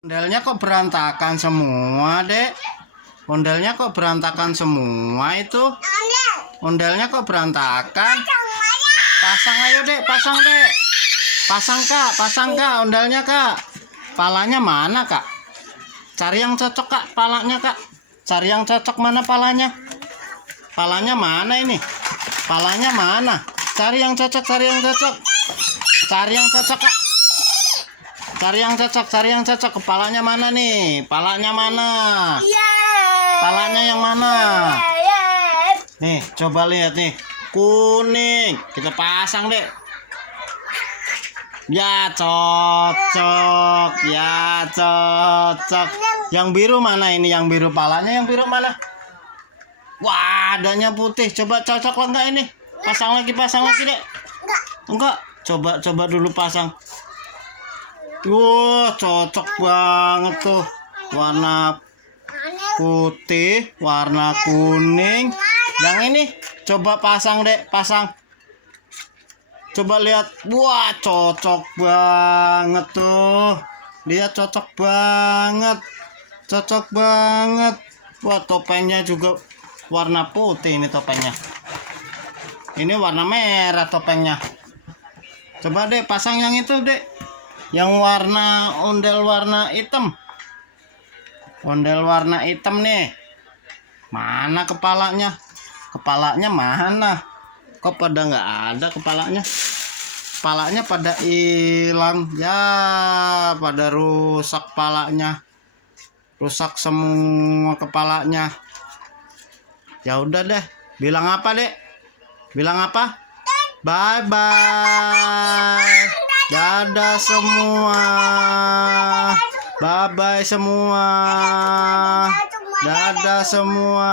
Ondelnya kok berantakan semua, Dek? Ondelnya kok berantakan semua itu? Ondelnya kok berantakan? Pasang ayo, Dek, pasang, Dek. Pasang, Kak, ondelnya, Kak. Palanya mana, Kak? Cari yang cocok, Kak, palanya, Kak. Cari yang cocok, mana palanya? Palanya mana ini? Palanya mana? Cari yang cocok, cari yang cocok. Cari yang cocok, Kak. Cari yang cocok. Kepalanya mana nih? Palanya mana? Palanya yang mana? Nih, coba lihat nih. Kuning. Kita pasang, Dek. Ya, cocok. Ya, cocok. Yang biru mana ini? Yang biru palanya yang biru mana? Wah, adanya putih. Coba cocok lah enggak ini? Pasang lagi, Dek. Enggak. Coba dulu pasang. Wah, cocok banget tuh. Warna putih, warna kuning. Yang ini coba pasang, Dek, pasang. Coba lihat. Wah, cocok banget tuh. Lihat, cocok banget. Cocok banget. Wah, topengnya juga warna putih ini topengnya. Ini warna merah topengnya. Coba, Dek, pasang yang itu, Dek. Yang warna ondel warna hitam. Ondel warna hitam nih. Mana kepalanya? Kepalanya mana? Kok pada nggak ada kepalanya? Kepalanya pada hilang. Ya, pada rusak kepalanya. Rusak semua kepalanya. Ya udah deh. Bilang apa, Dek? Bilang apa? Bye bye. Dadah semua. Bye bye semua. Dadah semua.